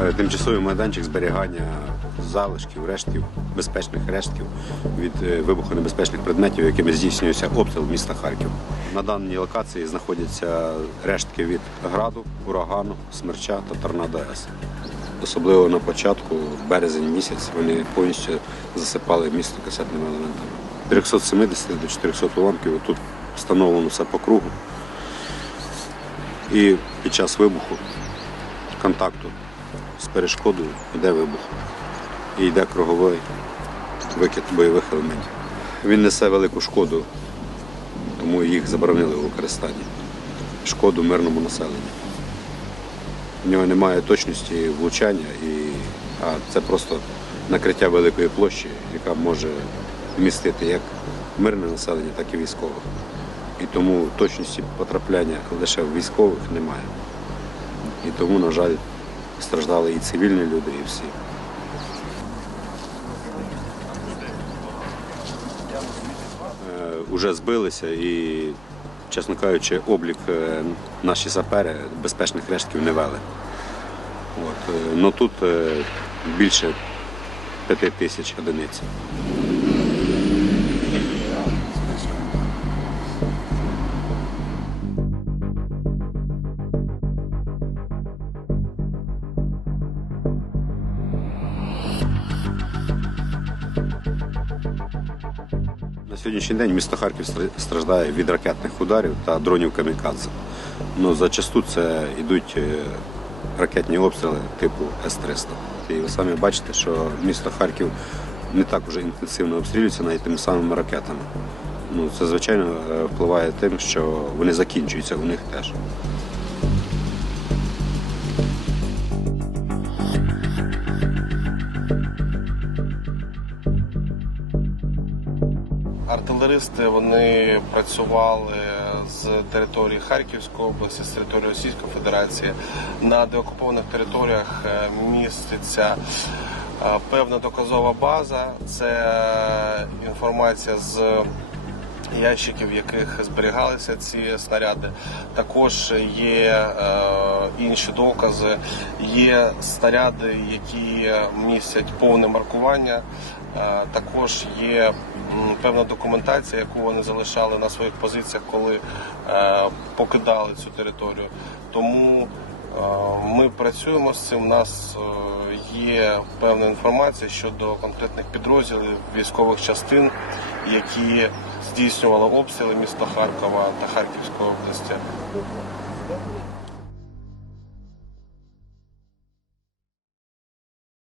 е, тимчасовий майданчик зберігання залишків, рештків, безпечних рештків від е, вибухонебезпечних предметів, якими здійснюється обстріл міста Харків. На даній локації знаходяться рештки від граду, урагану, смерча та торнадо С. Особливо на початку, березень місяць, вони повністю засипали місто касетними елементами. 370 до 400 уламків тут встановлено все по кругу. І під час вибуху контакту перешкодою йде вибух. І йде круговий викид бойових елементів. Він несе велику шкоду, тому їх заборонили у використанні. Шкоду мирному населенню. В нього немає точності влучання, і, а це просто накриття великої площі, яка може вмістити як мирне населення, так і військових. І тому точності потрапляння лише в військових немає. І тому, на жаль, страждали і цивільні люди, і всі. Е, Уже збилися і, чесно кажучи, облік е, наші сапери безпечних рештків не вели. От, е, ну тут більше п'яти тисяч одиниць. Сьогоднішній день місто Харків страждає від ракетних ударів та дронів камікадзе. Ну, зачасту це йдуть е, ракетні обстріли типу С-300. І ви самі бачите, що місто Харків не так вже інтенсивно обстрілюється навіть тими самими ракетами. Ну, це, звичайно, е, впливає тим, що вони закінчуються у них теж. Артилеристи вони працювали з території Харківської області, з території Російської Федерації. На деокупованих територіях е, міститься е, певна доказова база. Це е, інформація з ящиків, в яких зберігалися ці снаряди. Також є е, інші докази, є снаряди, які містять повне маркування. Е, також є певна документація, яку вони залишали на своїх позиціях, коли е, покидали цю територію. Тому ми працюємо з цим. У нас є певна інформація щодо конкретних підрозділів військових частин, які здійснювали обстріли міста Харкова та Харківської області.